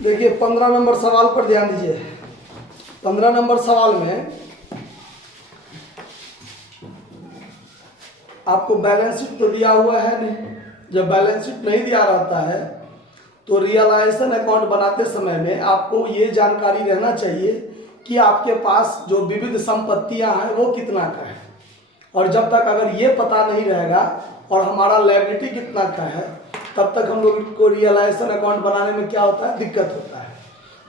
देखिए 15 नंबर सवाल पर ध्यान दीजिए। 15 नंबर सवाल में आपको बैलेंस शीट तो दिया हुआ है नहीं। जब बैलेंस शीट नहीं दिया रहता है तो रियलाइजेशन अकाउंट बनाते समय में आपको ये जानकारी रहना चाहिए कि आपके पास जो विविध संपत्तियां हैं वो कितना का है। और जब तक अगर ये पता नहीं रहेगा और हमारा लायबिलिटी कितना का है तब तक हम लोग को रियलाइजेशन अकाउंट बनाने में क्या होता है, दिक्कत होता है।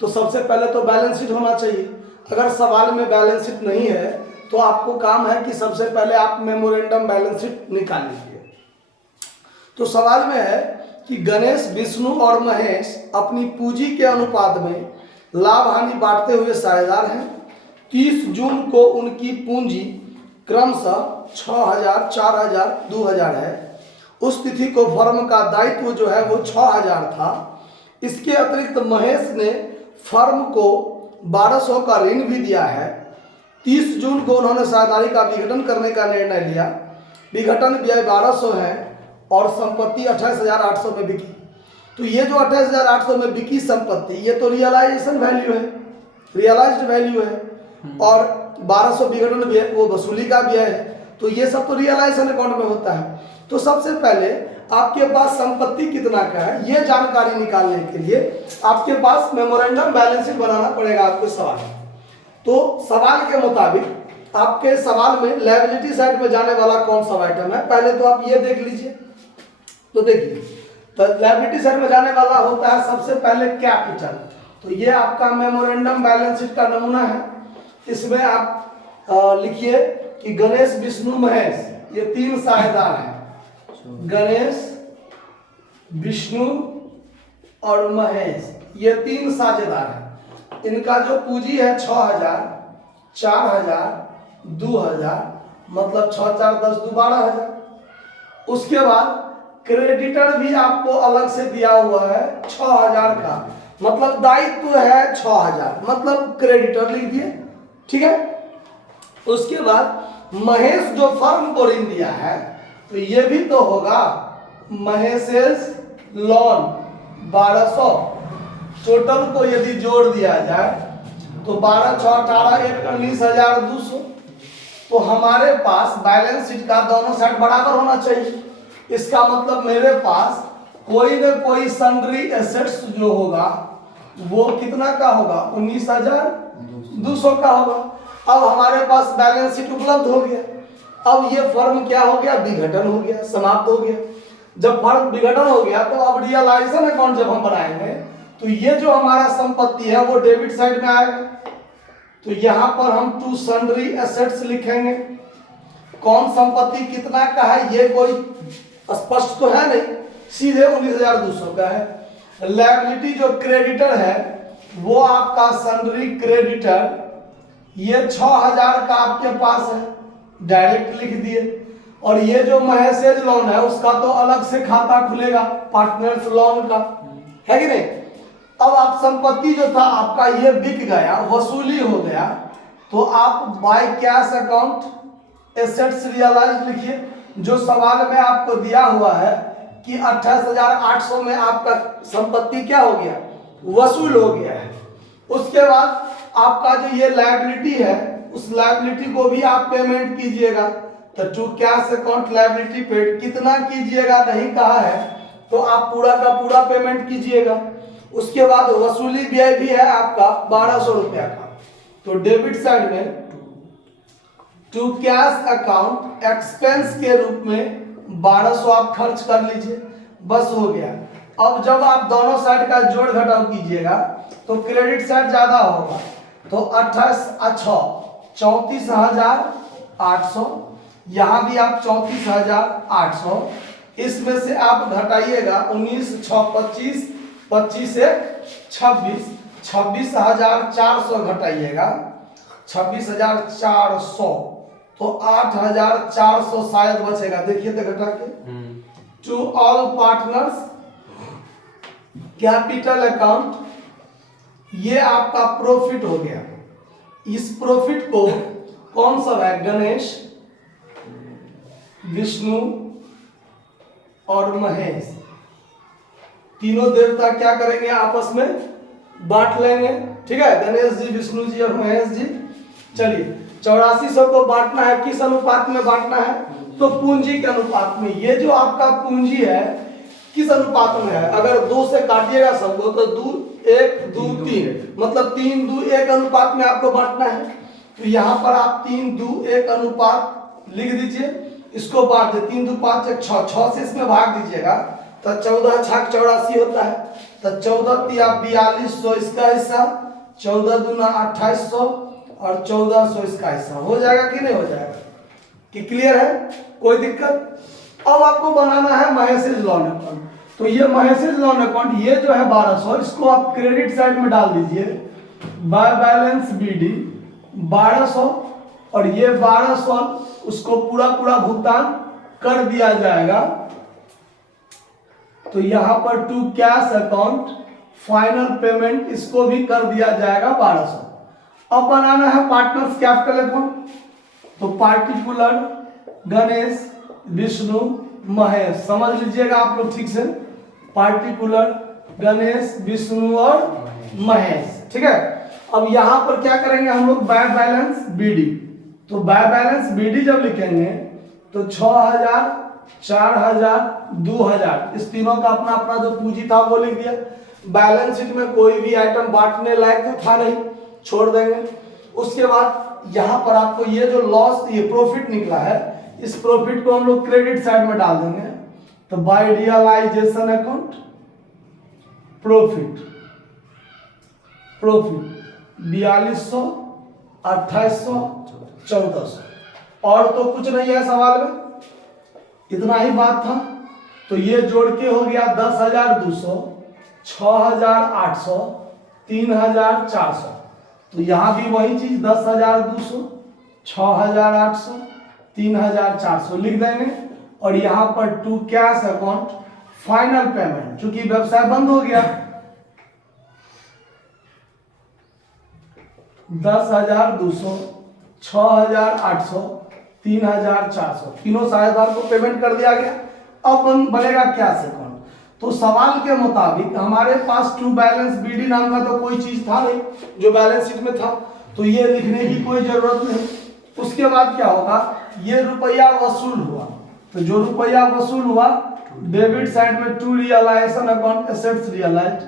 तो सबसे पहले तो बैलेंस शीट होना चाहिए। अगर सवाल में बैलेंस शीट नहीं है तो आपको काम है कि सबसे पहले आप मेमोरेंडम बैलेंस शीट निकाल लीजिए। तो सवाल में है कि गणेश, विष्णु और महेश अपनी पूंजी के अनुपात में लाभ हानि बांटते हुए साझेदार हैं। 30 जून को उनकी पूंजी क्रमशः 6000, 4000, 2000 है। उस तिथि को फर्म का दायित्व जो है वो 6000 था। इसके अतिरिक्त महेश ने फर्म को 1200 का ऋण भी दिया है। 30 जून को उन्होंने साझेदारी का विघटन करने का निर्णय लिया। विघटन व्यय 1200 है और संपत्ति 28,800 में बिकी। तो ये जो 28,800 में बिकी संपत्ति, ये तो रियलाइजेशन वैल्यू है, रियलाइज्ड वैल्यू है। और 1200 विघटन व्यय वो वसूली का व्यय है। तो ये सब तो रियलाइजेशन अकाउंट में होता है। तो सबसे पहले आपके पास संपत्ति कितना का है ये जानकारी निकालने के लिए आपके पास मेमोरेंडम बैलेंस शीट बनाना पड़ेगा आपको सवाल। तो सवाल के मुताबिक आपके सवाल में लायबिलिटी साइड में जाने वाला कौन सा आइटम है, पहले तो आप ये देख लीजिए। तो देखिए, तो लायबिलिटी साइड में जाने वाला होता है सबसे पहले कैपिटल। तो ये आपका मेमोरेंडम बैलेंस शीट का नमूना है। इसमें आप लिखिए कि गणेश, विष्णु, महेश ये 3 साझेदार हैं। गणेश, विष्णु और महेश ये 3 साझेदार हैं। इनका जो पूंजी है 6000, 4000, 2000, मतलब 6 4 10 2 12,000। उसके बाद क्रेडिटर भी आपको अलग से दिया हुआ है 6000 का, मतलब दायित्व है 6000, मतलब क्रेडिटर लिख दिए, ठीक है। उसके बाद महेश जो फर्म को ऋण दिया है तो ये भी तो होगा महेशेस लोन 1200। टोटल को यदि जोड़ दिया जाए तो 12 6 18 1 19,200। तो हमारे पास बैलेंस शीट का दोनों साइड बराबर होना चाहिए। इसका मतलब मेरे पास कोई न कोई सन्ड्री एसेट्स जो होगा वो कितना का होगा, 19,200 का होगा। अब हमारे पास बैलेंस शीट उपलब्ध हो गया। अब ये फर्म क्या हो गया, विघटन हो गया, समाप्त हो गया। जब फर्म विघटन हो गया तो अब रियलाइजेशन अकाउंट जब हम बनाएंगे तो ये जो हमारा संपत्ति है वो डेबिट साइड में आएगा। तो यहां पर हम टू सन्ड्री एसेट्स लिखेंगे। कौन संपत्ति कितना का है ये कोई स्पष्ट तो है नहीं, सीधे 19,200 का है। लायबिलिटी जो क्रेडिटर है वो आपका सन्ड्री क्रेडिटर ये 6000 का आपके पास है, डायरेक्ट लिख दिए। और ये जो महेशेज लोन है उसका तो अलग से खाता खुलेगा पार्टनर्स लोन का, है कि नहीं। अब आप संपत्ति जो था आपका ये बिक गया, वसूली हो गया, तो आप by cash account assets realise लिखिए। जो सवाल में आपको दिया हुआ है कि 28,800 में आपका संपत्ति क्या हो गया, वसूल हो गया है। उसके बाद आपका जो ये लायबिलिटी है उस लायबिलिटी को भी आप पेमेंट कीजिएगा। तो to cash account liability paid कितना कीजिएगा नहीं कहा है, तो आप पूरा का पूरा पेमेंट कीजिएगा। उसके बाद वसूली व्यय भी है आपका 1200 रुपया का। तो डेबिट साइड में टू कैश अकाउंट एक्सपेंस के रूप में 1200 आप खर्च कर लीजिए, बस हो गया। अब जब आप दोनों साइड का जोड़ घटाव कीजिएगा तो क्रेडिट साइड ज्यादा होगा। तो 34,800, यहाँ भी आप 34,800, इसमें से आप घटाइएगा 19 6 25, 25 से 26, 26,400 घटाइएगा 26,400, तो 8,400 शायद बचेगा। देखिए तो घटा के to all partners capital account, ये आपका प्रॉफिट हो गया। इस प्रॉफिट को कौन सा है, गणेश, विष्णु और महेश तीनों देवता क्या करेंगे, आपस में बांट लेंगे, ठीक है, गणेश जी, विष्णु जी और महेश जी। चलिए 8400 को बांटना है, किस अनुपात में बांटना है? तो पूंजी के अनुपात में। ये जो आपका पूंजी है किस अनुपात में है? अगर 2 से काटिएगा सबको तो 2 1 2 3, मतलब 3 2 1 अनुपात में आपको बांटना है। तो यहाँ पर आप 3 2 1 अनुपात लिख दीजिए, इसको बांट दे, 3 2 5 1 6, 6 से इसमें भाग दीजिएगा तो 14 छक 84 होता है। तो 14 तिया 4200 इसका हिस्सा, 14 दूना 2800 और 1400 इसका हिस्सा। हो जाएगा कि नहीं हो जाएगा? कि क्लियर है? कोई दिक्कत? अब आपको बनाना है महेशेज लोन अकाउंट। तो ये महेशेज लोन अकाउंट, ये जो है 1200, इसको आप क्रेडिट साइड में डाल दीजिए, बाय बैलेंस बीडी 1200, और ये 1200 उसको पूरा भुगतान कर दिया जाएगा। तो यहां पर to cash account final payment इसको भी कर दिया जाएगा 1200। अब बनाना है पार्टनर्स कैपिटल अकाउंट। तो पार्टिकुलर गणेश, विष्णु, महेश, समझ लीजिएगा आप लोग ठीक से, पार्टिकुलर गणेश, विष्णु और महेश, ठीक है। अब यहां पर क्या करेंगे हम लोग? By balance BD. तो बाय बैलेंस बीडी जब लिखेंगे तो 6000 4000 2000 इस तीनों का अपना अपना जो पूंजी था वो लिख दिया। बैलेंस शीट में कोई भी आइटम बांटने लायक तो था नहीं, छोड़ देंगे। उसके बाद यहाँ पर आपको ये जो लॉस, ये प्रॉफिट निकला है, इस प्रॉफिट को हम लोग क्रेडिट साइड में डाल देंगे। तो बाय रियलाइजेशन अकाउंट प्रॉफिट 4200 2800 1400, और तो कुछ नहीं है सवाल में, इतना ही बात था। तो ये जोड़ के हो गया 10,200 6,800 3,400। तो यहाँ भी वही चीज 10,200 6,800 3,400 लिख देंगे। और यहाँ पर to cash account final payment, चूंकि व्यवसाय बंद हो गया, 10,200 6,800 3,400 तीनों साझेदार को पेमेंट कर दिया गया। अब बनेगा कैश अकाउंट। तो सवाल के मुताबिक हमारे पास टू बैलेंस बीडी नाम का तो कोई चीज था नहीं जो बैलेंस शीट में था, तो ये लिखने की कोई जरूरत नहीं। उसके बाद क्या होगा? ये रुपया वसूल हुआ, तो जो रुपया वसूल हुआ डेबिट साइड में to realisation account assets realised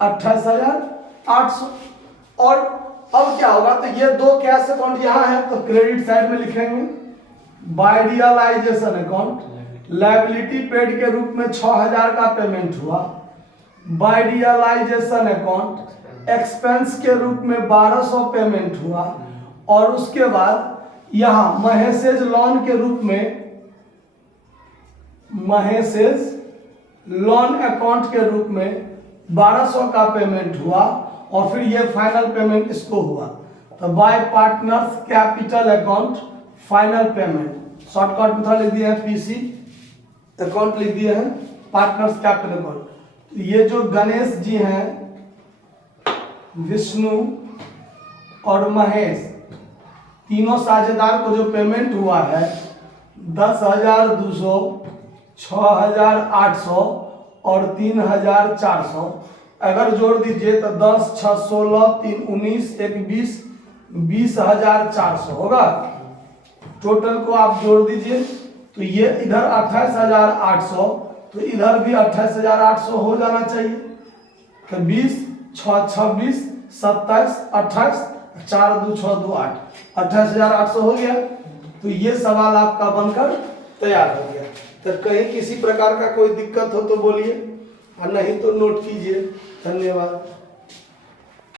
28,800। और अब क्या होगा? तो ये दो कैश अकाउंट यहाँ है तो क्रेडिट साइड में लिखेंगे by realisation account liability paid के रूप में 6,000 का पेमेंट हुआ, बाय रियलाइजेशन अकाउंट एक्सपेंस के रूप में 1200 पेमेंट हुआ, और उसके बाद यहाँ महेशेज लोन के रूप में महेशेज लोन अकाउंट के रूप में 1200 का पेमेंट हुआ, और फिर ये फाइनल पेमेंट इसको हुआ। तो bye partners capital account final payment, shortcut में लिख दिया है पीसी अकाउंट, लिख दिया है पार्टनर्स कैपिटल अकाउंट। ये जो गणेश जी हैं, विष्णु और महेश, तीनों साझेदार को जो पेमेंट हुआ है 10,200 6,800 और 3,400, अगर जोड़ दीजिए तो 10 6 16 3 19 1 20 20,400 होगा। टोटल को आप जोड़ दीजिए तो ये इधर 28,800, तो इधर भी 28,800 हो जाना चाहिए। तो 20 6 26 27 28 4 2 6 2 8 28,800 हो गया। तो ये सवाल आपका बनकर तैयार हो गया। तो कहीं किसी प्रकार का कोई दिक्कत हो तो बोलिए, और नहीं तो नोट कीजिए। धन्यवाद।